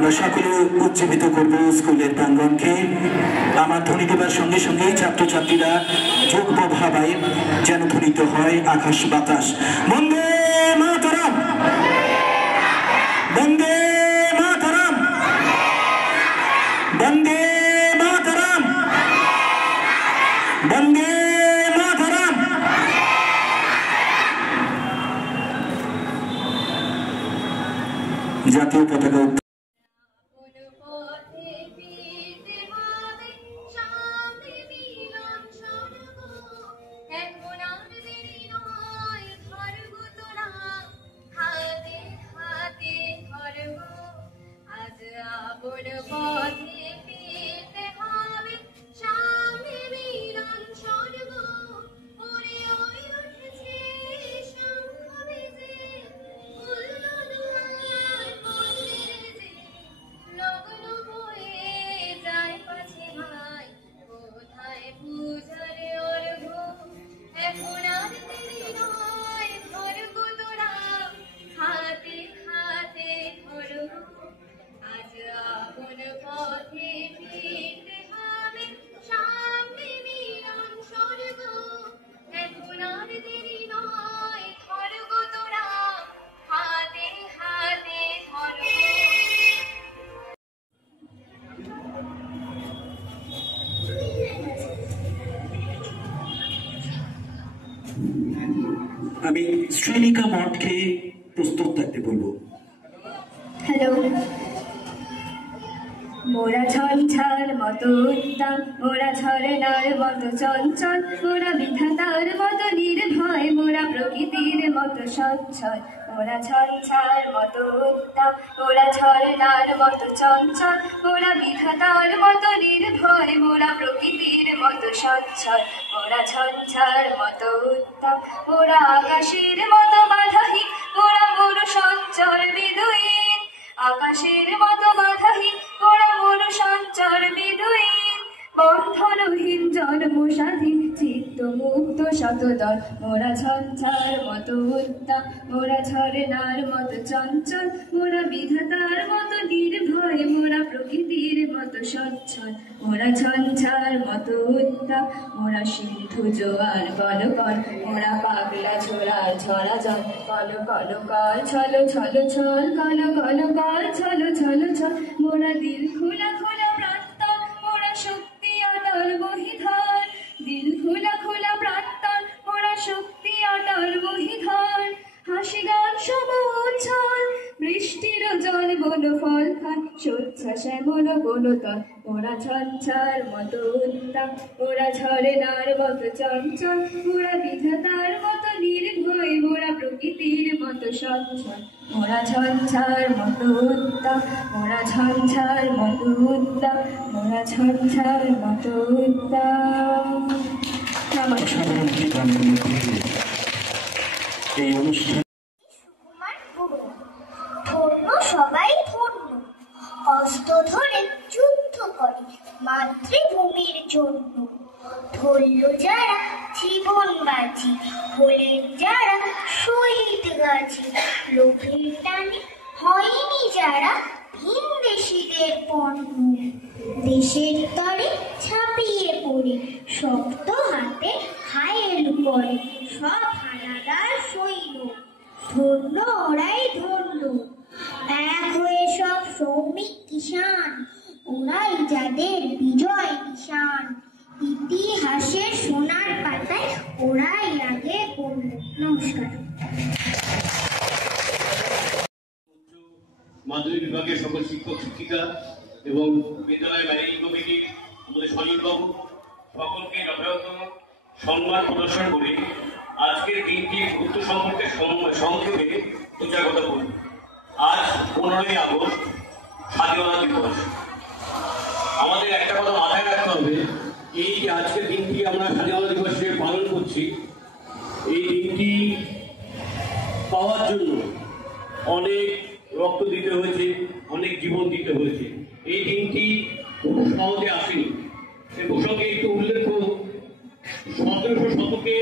আমরা সকলে উজ্জীবিত করব স্কুলের প্রাঙ্গণকে। আমার ধ্বনি দেবার সঙ্গে সঙ্গে ছাত্রছাত্রীরা যোগ্য ভাবায় যেন ধ্বনিত হয় আকাশ বাতাস। বন্দে মাতরম, বন্দে মাতরম, বন্দে মাতরম, বন্দে মাতরম। জাতীয় পতাকা আমি শ্রীনিকা মঠকে প্রস্তুত থাকতে বলবো। হ্যালো। মোরা ঝঞ্ঝার মতো উত্তম, মোরা ঝরনার মতো চঞ্চল, মোরা বিধাতার মতো নির্ভয়, মোরা প্রকৃতির মতো সচ্ছল। মোরা ঝঞ্ঝার মতো উত্তম, মোরা ঝরনার মতো চঞ্চল, মোরা বিধাতার মতো নির্ভয়, মোরা প্রকৃতির মতো সচ্ছল। মোরা ঝঞ্ঝার মতো উত্তম, মোরা আকাশের মতো বাধাহীন, মোরা মরু সঞ্চর বিদুয়ীন। আকাশের মতো বাধাহীন, মোরা মরু সঞ্চর বিদুয়ীন। বন্ধনহীন জন্ম স্বাধীন, চিত্ত মুক্ত শতদল। মোরা ঝঞ্ঝার মতো উত্তম, মোরা ঝরনার মতো চঞ্চল, মোরা বিধাতার মতো নির্ভয়, মোরা প্রকৃতির মতো সচ্ছল। মোরা ঝঞ্ঝার মতো উত্তম, মোরা সিন্ধু জোয়ার কল কল, মোরা পাগলা ঝোড়ার ঝরা জল। কল কল কল ছল ছল ছল, কল কল কল ছল ছল ছল। মোরা দিল খোলা খোলা প্রান্তর, মোরা শক্তি অটল বহিধর। দিল খোলা খোলা প্রান্তর, মোরা শক্তি অটল বহিধর। হাসি গান সব উচ্ছল, বৃষ্টির জল বন ফল খান, স্বচ্ছা শ্যামল বনতল। মোরা ঝঞ্ঝার মতো উত্তম, মোরা ঝরনার মতো চঞ্চল, মোরা বিধাতার মতো নির্ভয়, মোরা প্রকৃতির মতো সচ্ছল। মোরা ঝঞ্ঝার মতো উত্তম, মোরা ঝঞ্ঝার মতো উত্তম, মোরা ঝঞ্ঝার মতো উত্তম। এই অনুষ্ঠান ধন্য সবাই ধন্য, কষ্ট ধরে যুদ্ধ করে মাতৃভূমির জন্য। ধরল যারা জীবন বাজি, হলেন যারা শহীদ গাজী। লোভের টানে হয়নি যারা ভিনদেশীদের পণ্য, দেশের তরে ছাপিয়ে পড়ে শক্ত হাতে হায়ের উপরে সব হানাদার সৈন্য। ধন্য ওরাই ধন্য, এক হয়ে সব শ্রমিক কিষান, ওরাই যাদের বিজয় নিশান। ইতিহাসের সোনার পাতায় ওরাই আগে পড়ল। নমস্কার। মাধ্যমিক বিভাগের সকল শিক্ষক শিক্ষিকা এবং বিদ্যালয় ম্যানেজিং কমিটি, আমাদের সজলবাবু, সকলকে যথাযথ সম্মান প্রদর্শন করে আজকের দিনটির গুরুত্ব সম্পর্কে সংক্ষেপে দু চার কথা বলব। আজ 15ই আগস্ট, স্বাধীনতা দিবস। আমাদের একটা কথা মাথায় রাখতে হবে, এই যে আজকের দিনটি আমরা স্বাধীনতা দিবস হিসেবে পালন করছি, এই দিনটি পাওয়ার জন্য অনেক রক্ত দিতে হয়েছে, অনেক জীবন দিতে হয়েছে। এই দিনটি খুব সহজে আসেনি। সে প্রসঙ্গে একটু উল্লেখ্য, 17শো শতকে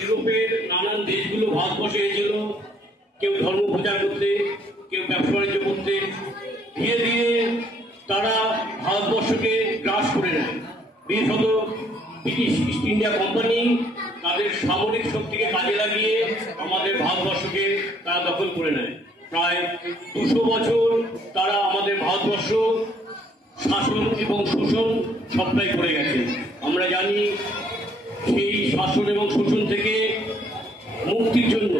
ইউরোপের নানান দেশগুলো ভারতবর্ষে এসেছিল, কেউ ধর্ম প্রচার করতে, কেউ ব্যবসা বাণিজ্য করতে। ধীরে ধীরে তারা ভারতবর্ষকে গ্রাস করে নেয়। বিশেষত ব্রিটিশ ইস্ট ইন্ডিয়া কোম্পানি তাদের সামরিক শক্তিকে কাজে লাগিয়ে আমাদের ভারতবর্ষকে তারা দখল করে নেয়। প্রায় 200 বছর তারা আমাদের ভারতবর্ষ শাসন এবং শোষণ সবটাই করে গেছে। আমরা জানি সেই শাসন এবং শোষণ থেকে মুক্তির জন্য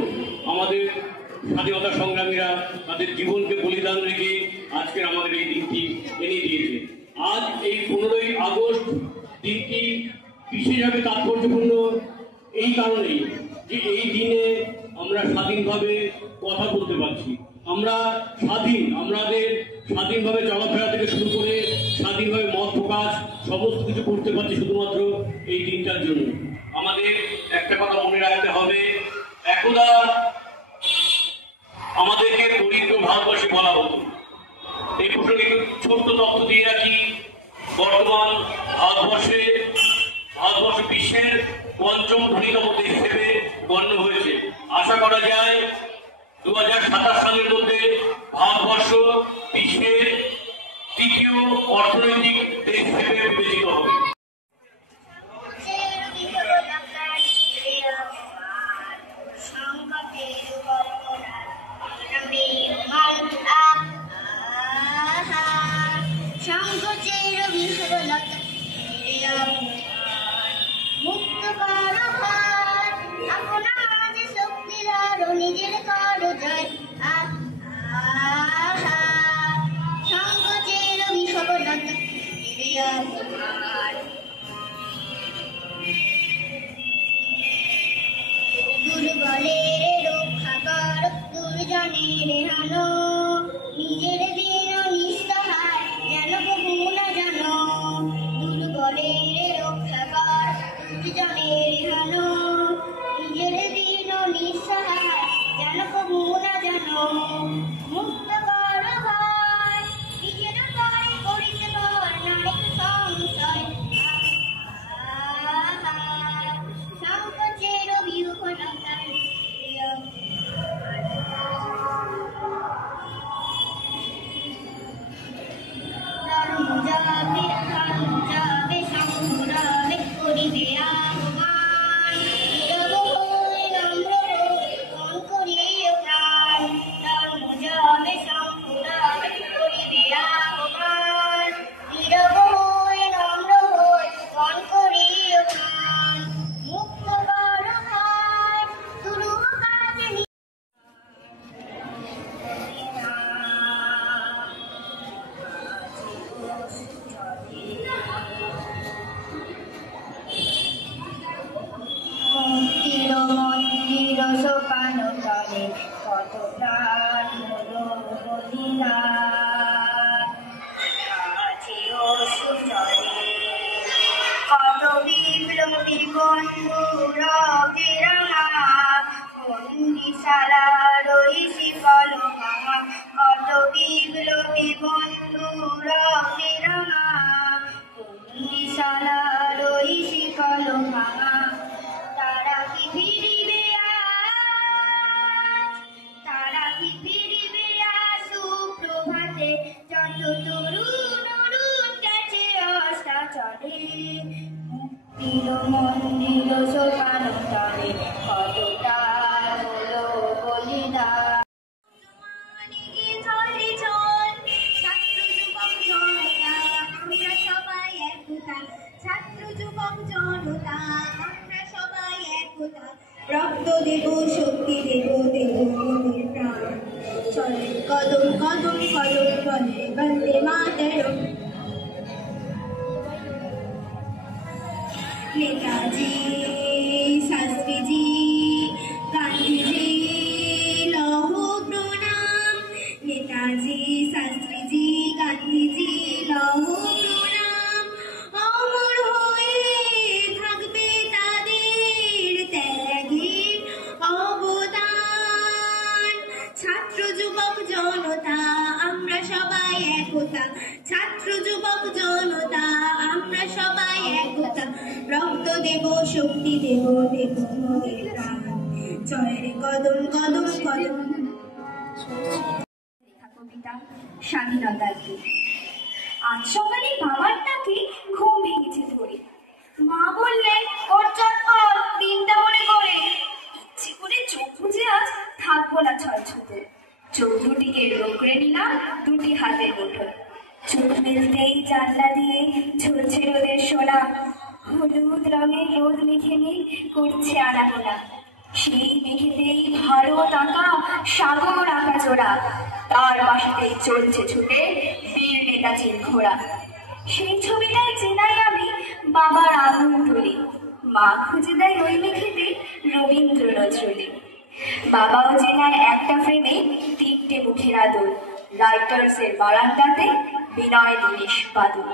আমাদের স্বাধীনতা সংগ্রামীরা তাদের জীবনকে বলিদান রেখে আজকে আমাদের এই দিনটি এনে দিয়েছে। আজ এই 15ই আগস্ট দিনটি বিশেষভাবে তাৎপর্যপূর্ণ এই কারণেই যে এই দিনে আমরা স্বাধীনভাবে কথা বলতে পারছি, আমরা স্বাধীন, আমাদের স্বাধীনভাবে চলাফেরা থেকে শুরু করে স্বাধীনভাবে মত প্রকাশ সমস্ত কিছু করতে পারছি শুধুমাত্র এই দিনটার জন্য। আমাদের একটা কথা মনে রাখতে হবে, একদা আমাদেরকে দরিদ্র ভারতবাসী বলা হতো। এই প্রসঙ্গে একটু ছোট্ট তথ্য দিয়ে রাখি। বর্তমান ভারতবর্ষ বিশ্বের 5ম ধনীতম দেশ হিসেবে গণ্য হয়েছে। আশা করা যায় 2027 সালের মধ্যে ভারতবর্ষ বিশ্বের 3য় অর্থনৈতিক দেশ হিসেবে বিবেচিত হবে। নিজের করো জয় সংকোচের বিসবলতা দুর্বলের রক্ষা কর, দুর্জনের হানো, নিজের দিন নিঃসহায় যেন প্রভু না জানো। দুর্বলের রক্ষা কর, দুর্জনের হানো, নিজের দিন নিঃসহায় যেন প্রভু না জানো। মুক্ত কর ভাই, নিজের করে করিতে পার নায়ক সংশয়। সংকোচের বিহ্বলতায় ধর্ম যাবে সংগ্রামে করিবে আহ্বান। নীরব হয়ে নম্র হয়ে মন করিও প্রাণ। ধর্ম যাবে সংগ্রামে করিবে আহ্বান। নীরব হয়ে নম্র হয়ে মন করিও প্রাণ। মুক্ত কর ভাই, দুরূহ কাজে মুক্তির মন্দির সোপান তলে কত প্রাণ হলো বলিদান। আছে অসুচরে কত বিপ্লবী বন্ধু রবিরাঙা, বন্দিশালার ওই শিকল ভাঙা। কত বিপ্লবী বন্ধু রবিরাঙা, বন্দিশালার ওই শিকল ভাঙা। তারা কি ফিরিবে আজ, তারা কি ফিরিবে আজ সুপ্রভাতে। যত তরুণ অরুণ গেছে অস্তাচলে, মুক্তির মন্দির সোপান তলে কতটা হলো বলিদান। ছাত্র যুবক জনতা আমরা সবাই একতা, ছাত্র যুবক জনতা আমরা সবাই একতা। রক্ত দেব, শক্তি দেব, দেব মনের প্রাণ। চলে কদম কদম কদম বলে বন্দে মাতরম। নেতাজি, শাস্ত্রীজি, গান্ধীজি লৌহ প্রণাম। নেতাজি, শাস্ত্রীজি, গান্ধীজি লৌহ প্রণাম। অমর হয়ে থাকবে তাদের ত্যাগের অবদান। ছাত্র যুবক জনতা আমরা সবাই একতা, ছাত্র যুবক জনতা আমরা সবাই একতা। রক্ত দেব, শক্তি দেব, দেব মনের প্রাণ। জয় রে কদম কদম কদম। কবিতা স্বাধীনতার গীত। আজ সকালে বাবার ডাকে ঘুম ভেঙেছে ধরে। মা বললেন, ওর চটপট দিনটা মনে করে। ইচ্ছে করে চোখ বুঝে আজ থাকবো না ছলছুতে। চোখ দুটিকে রোগড়ে নিলাম দুটি হাতের মুঠোয়। চোখ মেলতেই জানলা দিয়ে ঝরছে রোদের সোনা। হলুদ রঙের রোদ মেখে নিয়ে করছে আনাগোনা। সেই মেঘেতেই ভারত আঁকা সাগর আঁকা জোড়া। তার পাশেতেই চলছে ছুটে বীর নেতাজির ঘোড়া। সেই ছবিটাই চেনাই আমি বাবার আঙুল তুলি। মা খুঁজে দেয় ওই মেঘেতে রবীন্দ্র নজরুলি। বাবাও চেনায় একটা ফ্রেমে তিনটে মুখের আদর। রাইটার্সের বারান্দাতে বিনয় দীনেশ বাদল।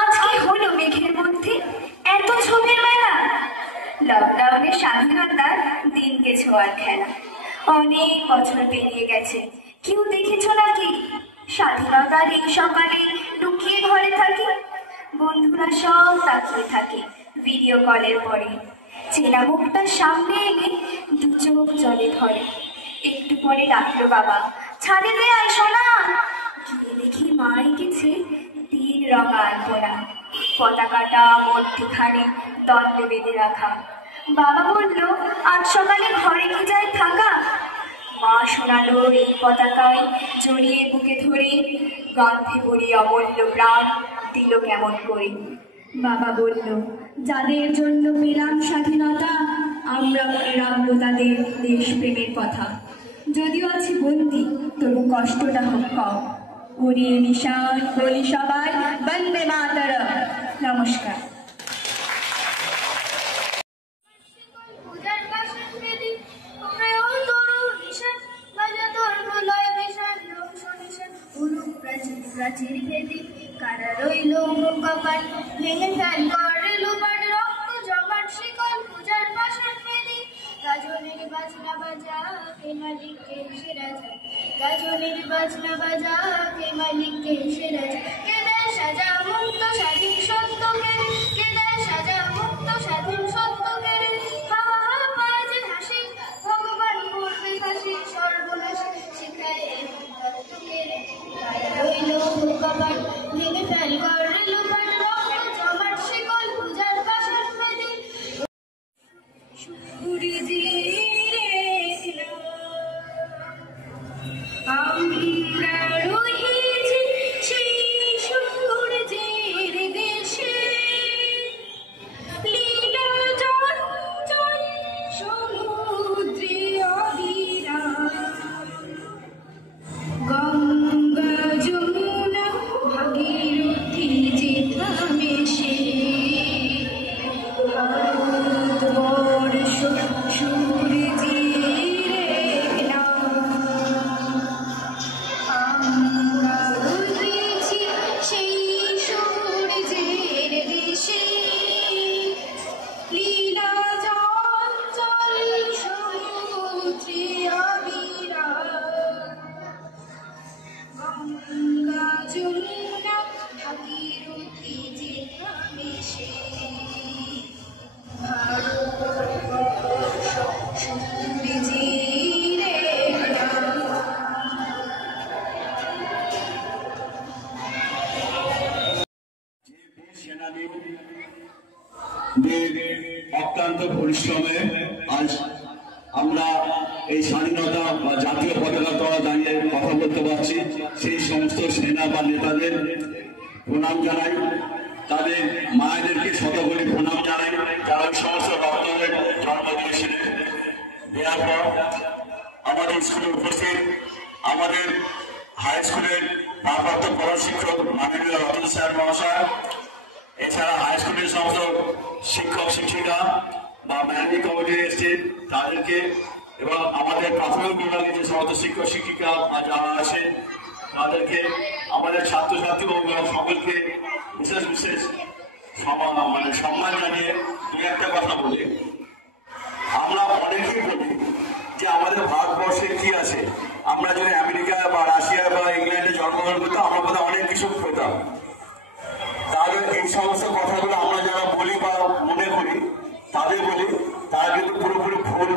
আজকে হলো মেঘের মধ্যে এত ছবির মেলা। লকডাউনের স্বাধীনতার দিনকে ছোঁয়ার খেলা। অনেক বছর পেরিয়ে গেছে, কেউ দেখেছ নাকি স্বাধীনতার এই সকালে লুকিয়ে ঘরে থাকি? বন্ধুরা সব তাকিয়ে থাকে ভিডিও কলের পরে। চেনা মুখটা সামনে এনে দু চোখ জলে ধরে। একটু পরে ডাকলো বাবা, ছাদে আয় সোনা। গিয়ে দেখি মা এঁকেছে 3 রঙা আলপনা। পতাকাটা মধ্যখানে দ্বন্দ্বে বেঁধে রাখা। বাবা বলল, আজ সকালে ঘরে কি যায় থাকা? মা শোনালো এই পতাকায় জড়িয়ে বুকে ধরে গন্ধে পড়ি অমূল্য প্রাণ দিল কেমন করে। বাবা বলল, যাদের জন্য পেলাম স্বাধীনতা আমরা মনে রাখবো তাদের দেশপ্রেমের কথা। যদিও আছে বন্দি তবু কষ্টটা হোক কম। উড়িয়ে নিশান বলি সবাই বন্দে মাতরম। নমস্কার। প্রাচীর ভেদি কারা রইল কপাল ভেঙে ফেল করে লোপাট রক্ত জমাট শিকল পূজার বাসন বেদি। গাজনের বাজনা বাজা কে মালিককে সেরা যায়। গাজনের বাজনা বাজা কে মালিককে সেরা যায়। কে দেয় সাজা মুক্ত স্বাধীন সত্যকে। কে দেয় সাজা মুক্ত স্বাধীন সত্যকে। হাওয়া বাজে হাসি ভগবান করবে হাসি সর্বনাশী শিখায় এই তত্ত্বকে। রইল কপাট ভেঙে ফেল করে লোপাট রক্ত জমাট শিকল পূজার বাসন বেদি। আমরা রয়েছি সেই সূর্যের দেশে। লীলা চঞ্চল সমুদ্রে অবিরাম। গঙ্গা যমুনা ভাগীরথী যেথা মেশে। ভারতবর্ষ সূর্যের নাম। আমরা রয়েছি সেই সূর্যের দেশে। লীলা চঞ্চল সমুদ্রে অবিরাম। গঙ্গা যমুনা ভাগীরথী যেথা মেশে। ভারতবর্ষ সূর্যের নাম। অক্লান্ত পরিশ্রমে আজ আমরা এই স্বাধীনতা বা জাতীয় পতাকা তলা দাঁড়িয়ে কথা বলতে পারছি। সেই সমস্ত সেনা বা নেতাদের প্রণাম জানাই, তাদের মায়েদেরকে শতকোটি প্রণাম জানাই, যারা ওই সমস্ত রক্তদের জন্ম দিয়েছিলেন। দেওয়ার পর আমাদের স্কুলে উপস্থিত আমাদের হাই স্কুলের ভারপ্রাপ্ত প্রধান শিক্ষক মাননীয় রতন স্যার মহাশয়, এছাড়া হাই স্কুলের সমস্ত শিক্ষক শিক্ষিকা বা ম্যানেজিং কমিটি এসছে তাদেরকে, এবং আমাদের প্রাথমিক বিভাগে যে সমস্ত শিক্ষক শিক্ষিকা যারা আছেন তাদেরকে, আমাদের ছাত্রছাত্রী এবং সকলকে বিশেষ বিশেষ সম্মান জানিয়ে দু একটা কথা বলি। আমরা অনেকেই বলি যে আমাদের ভারতবর্ষে কি আছে, আমরা যদি আমেরিকা বা রাশিয়া বা ইংল্যান্ডে জন্মগ্রহণ করতাম আমরা বোধহয় অনেক কিছু পেতাম। তাহলে এই সমস্ত কথাগুলো আমরা যারা বলি বা মনে করি তাদের বলি, তারা কিন্তু পুরোপুরি ভুল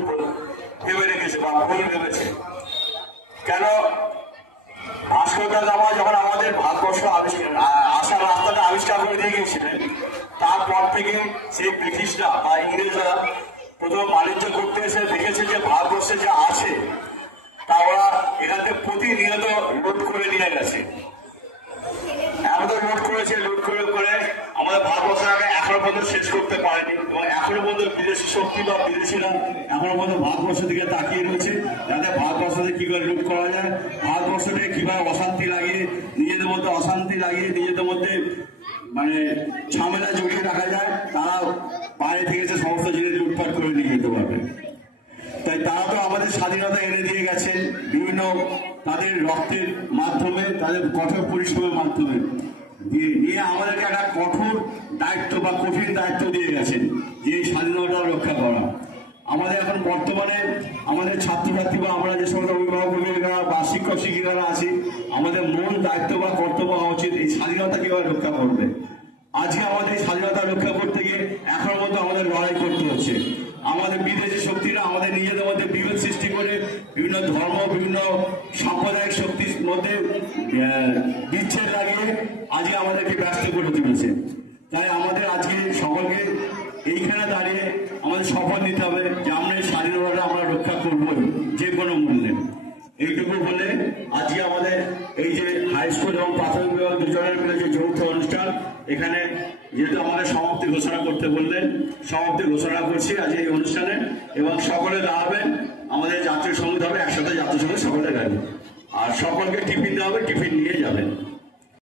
ভেবে রেখেছে বা ভুল ভেবেছে। কেন ভাস্কর দা গামা যখন আমাদের ভারতবর্ষ আসার রাস্তাটা আবিষ্কার করে দিয়ে গিয়েছিলেন, তারপর থেকে সেই ব্রিটিশরা বা ইংরেজরা প্রথম বাণিজ্য করতে এসে দেখেছে যে ভারতবর্ষে যা আছে তা ওরা এখানে প্রতিনিয়ত লুট করে নিয়ে গেছে। আমাদের লুট করেছে, লুট করে করে আমাদের ভারতবর্ষের আগে এখনো পর্যন্ত শেষ করতে পারেনি এবং এখনো পর্যন্ত বিদেশি শক্তি বা বিদেশিরা এখনো পর্যন্ত ভারতবর্ষের দিকে তাকিয়ে রয়েছে, যাতে ভারতবর্ষকে কি করে লুট করা যায়, ভারতবর্ষটাকে কিভাবে অশান্তি লাগিয়ে নিজেদের মধ্যে অশান্তি লাগিয়ে নিজেদের মধ্যে মানে ঝামেলা জড়িয়ে রাখা যায়, তারা বাইরে থেকে যে সমস্ত জিনিস লুটপাট করে নিয়ে যেতে পারবে। তাই তারা তো আমাদের স্বাধীনতা এনে দিয়ে গেছেন বিভিন্ন তাদের রক্তের মাধ্যমে, তাদের কঠোর পরিশ্রমের মাধ্যমে নিয়ে আমাদেরকে একটা কঠোর দায়িত্ব বা কঠিন দায়িত্ব দিয়ে গেছেন যে এই স্বাধীনতা রক্ষা করা। আমাদের এখন বর্তমানে আমাদের ছাত্রছাত্রী বা আমরা যে সমস্ত অভিভাবক অভিভাবিকারা বা শিক্ষক শিক্ষিকারা আছি, আমাদের মূল দায়িত্ব বা কর্তব্য হওয়া উচিত এই স্বাধীনতা কিভাবে রক্ষা করবে। আজকে আমাদের এই স্বাধীনতা রক্ষা করতে গিয়ে এখনো মতো আমাদের লড়াই করতে হচ্ছে। আমাদের বিদেশি শক্তিরা আমাদের নিজেদের মধ্যে বিভেদ সৃষ্টি করে বিভিন্ন ধর্ম, বিভিন্ন সাম্প্রদায়িক শক্তির মধ্যে বিচ্ছেদ লাগিয়ে আজকে আমাদেরকে ব্যস্ত করে তুলেছে। তাই আমাদের আজকে সকলকে এইখানে দাঁড়িয়ে আমাদের শপথ নিতে হবে যে আমরা এই স্বাধীনতাটা আমরা রক্ষা করবই যে কোনো মূল্যে। এইটুকু বলে আজকে আমাদের এই যে হাই স্কুল এবং প্রাথমিক বিভাগ দুজনের মিলে যে যৌথ অনুষ্ঠান, এখানে যেহেতু আমাদের সমাপ্তি ঘোষণা করতে বললেন, সমাপ্তি ঘোষণা করছি আজ এই অনুষ্ঠানে। এবং সকলে দাঁড়াবেন, আমাদের জাতীয় সঙ্গীত হবে, একসাথে জাতীয় সঙ্গীত সকলে গাইবেন, আর সকলকে টিফিন দেওয়া হবে, টিফিন নিয়ে যাবেন।